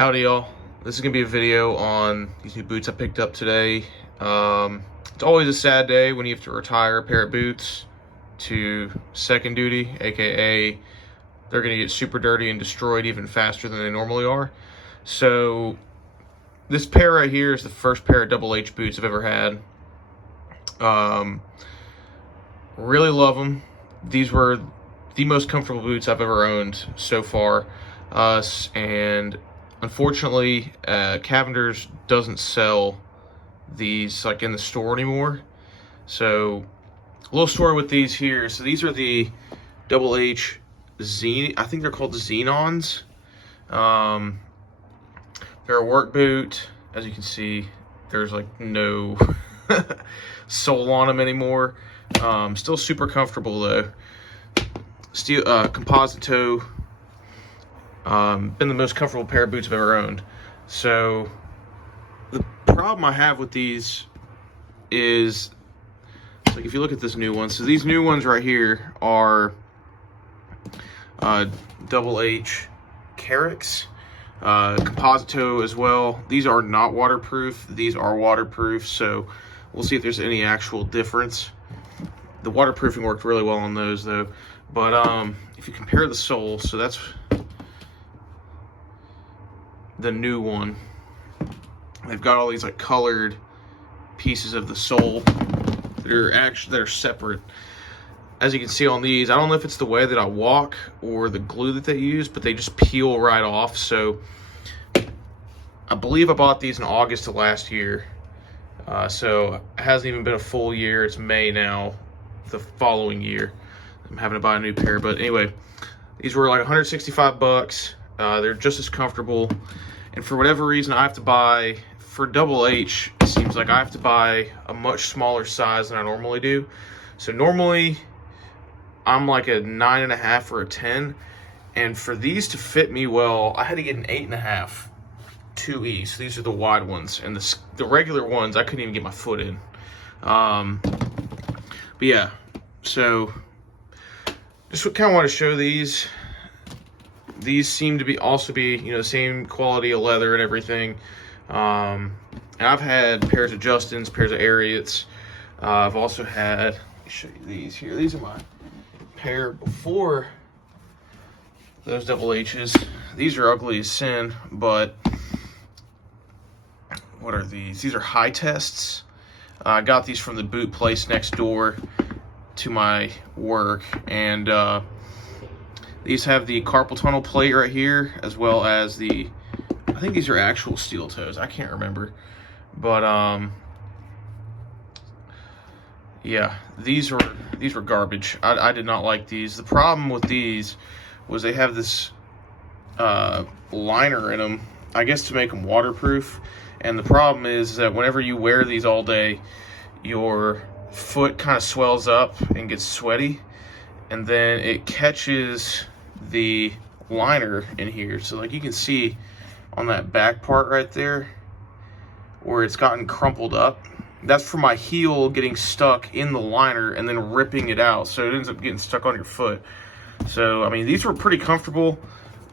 Howdy y'all. This is going to be a video on these new boots I picked up today. It's always a sad day when you have to retire a pair of boots to second duty, aka they're going to get super dirty and destroyed even faster than they normally are. So this pair right here is the first pair of Double H boots I've ever had. Really love them. These were the most comfortable boots I've ever owned so far. And unfortunately, Cavender's doesn't sell these like in the store anymore. So a little story with these here. So these are the Double H I think they're called Xenons. They're a work boot. As you can see, there's like no sole on them anymore. Still super comfortable though. Steel composite toe. Been the most comfortable pair of boots I've ever owned. So the problem I have with these is, like, if you look at this new one, so these new ones right here are Double H Carrix, composite toe as well. These are not waterproof. These are waterproof, so we'll see if there's any actual difference. The waterproofing worked really well on those though. But if you compare the soles, so that's the new one. They've got all these like colored pieces of the sole that are separate. As you can see on these, I don't know if it's the way that I walk or the glue that they use, but they just peel right off. So I believe I bought these in August of last year. So it hasn't even been a full year. It's May now, the following year. I'm having to buy a new pair, but anyway, these were like 165 bucks. They're just as comfortable. And for whatever reason, I have to buy, for Double H, it seems like I have to buy a much smaller size than I normally do. So normally, I'm like a 9.5 or a 10. And for these to fit me well, I had to get an 8.5 2E. So these are the wide ones. And the regular ones, I couldn't even get my foot in. But yeah, so just kind of want to show these. These seem to also be, you know, the same quality of leather and everything. And I've had pairs of Justins, pairs of Ariats. I've also had, let me show you these here. These are my pair before those Double H's. These are ugly as sin, but what are these? These are high tests. I got these from the boot place next door to my work, and these have the carpal tunnel plate right here, as well as I think these are actual steel toes. I can't remember. But yeah, these were garbage. I did not like these. The problem with these was they have this liner in them, I guess to make them waterproof. And the problem is that whenever you wear these all day, your foot kind of swells up and gets sweaty, and then it catches the liner in here. So like you can see on that back part right there where it's gotten crumpled up, that's from my heel getting stuck in the liner and then ripping it out, so it ends up getting stuck on your foot. So I mean, these were pretty comfortable.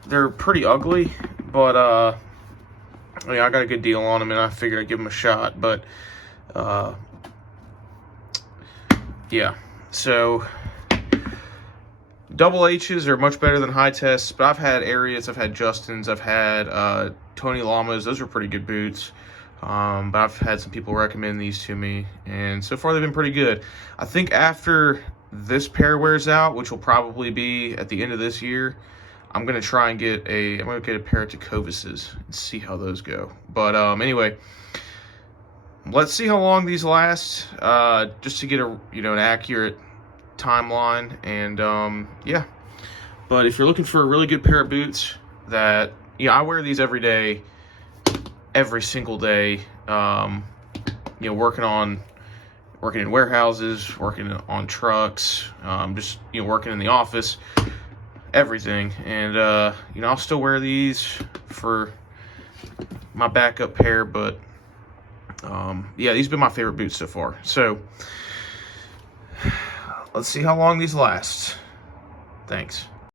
They're pretty ugly, but I mean, I got a good deal on them and I figured I'd give them a shot. But yeah, so Double H's are much better than high tests, but I've had Ariats, I've had Justins, I've had Tony Lamas. Those are pretty good boots. But I've had some people recommend these to me, and so far they've been pretty good. I think after this pair wears out, which will probably be at the end of this year, I'm gonna try and get a pair of Tecovas's and see how those go. But anyway, let's see how long these last, just to get an accurate timeline. And yeah, but if you're looking for a really good pair of boots that, I wear these every day, every single day, working in warehouses, working on trucks, just working in the office, everything. And I'll still wear these for my backup pair. But yeah, these have been my favorite boots so far. So let's see how long these last. Thanks.